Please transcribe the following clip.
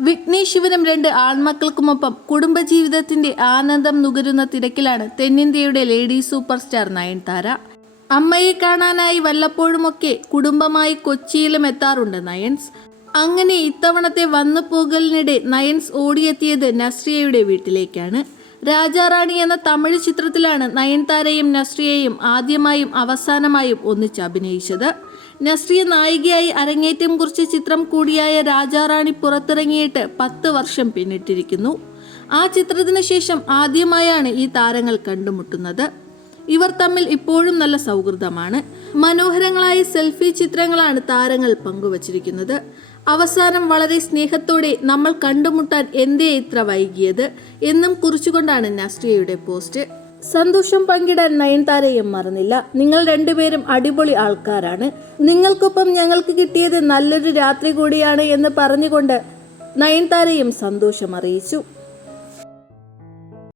വിഘ്നേഷ് ശിവനും രണ്ട് ആൺമക്കൾക്കുമൊപ്പം കുടുംബജീവിതത്തിന്റെ ആനന്ദം നുകരുന്ന തിരക്കിലാണ് തെന്നിന്ത്യയുടെ ലേഡി സൂപ്പർ സ്റ്റാർ നയൻതാര. അമ്മയെ കാണാനായി വല്ലപ്പോഴുമൊക്കെ കുടുംബമായി കൊച്ചിയിലും എത്താറുണ്ട് നയൻസ്. അങ്ങനെ ഇത്തവണത്തെ വന്നു പോകലിനിടെ നയൻസ് ഓടിയെത്തിയത് നസ്രിയയുടെ വീട്ടിലേക്കാണ്. രാജാറാണി എന്ന തമിഴ് ചിത്രത്തിലാണ് നയൻതാരയും നസ്രിയയും ആദ്യമായും അവസാനമായും ഒന്നിച്ച് അഭിനയിച്ചത്. നസ്രിയ നായികയായി അരങ്ങേറ്റം കുറിച്ച ചിത്രം കൂടിയായ രാജാറാണി പുറത്തിറങ്ങിയിട്ട് പത്ത് വർഷം പിന്നിട്ടിരിക്കുന്നു. ആ ചിത്രത്തിന് ശേഷം ആദ്യമായാണ് ഈ താരങ്ങൾ കണ്ടുമുട്ടുന്നത്. ഇവർ തമ്മിൽ ഇപ്പോഴും നല്ല സൗഹൃദമാണ്. മനോഹരങ്ങളായ സെൽഫി ചിത്രങ്ങളാണ് താരങ്ങൾ പങ്കുവച്ചിരിക്കുന്നത്. അവസാനം വളരെ സ്നേഹത്തോടെ നമ്മൾ കണ്ടുമുട്ടാൻ എന്തേ ഇത്ര വൈകിയത് എന്നും കുറിച്ചുകൊണ്ടാണ് നസ്രിയയുടെ പോസ്റ്റ്. സന്തോഷം പങ്കിടാൻ നയൻതാരയും മറന്നില്ല. നിങ്ങൾ രണ്ടുപേരും അടിപൊളി ആൾക്കാരാണ്. നിങ്ങൾക്കൊപ്പം ഞങ്ങൾക്ക് കിട്ടിയത് നല്ലൊരു രാത്രി കൂടിയാണ് എന്ന് പറഞ്ഞുകൊണ്ട് നയൻതാരയും സന്തോഷം അറിയിച്ചു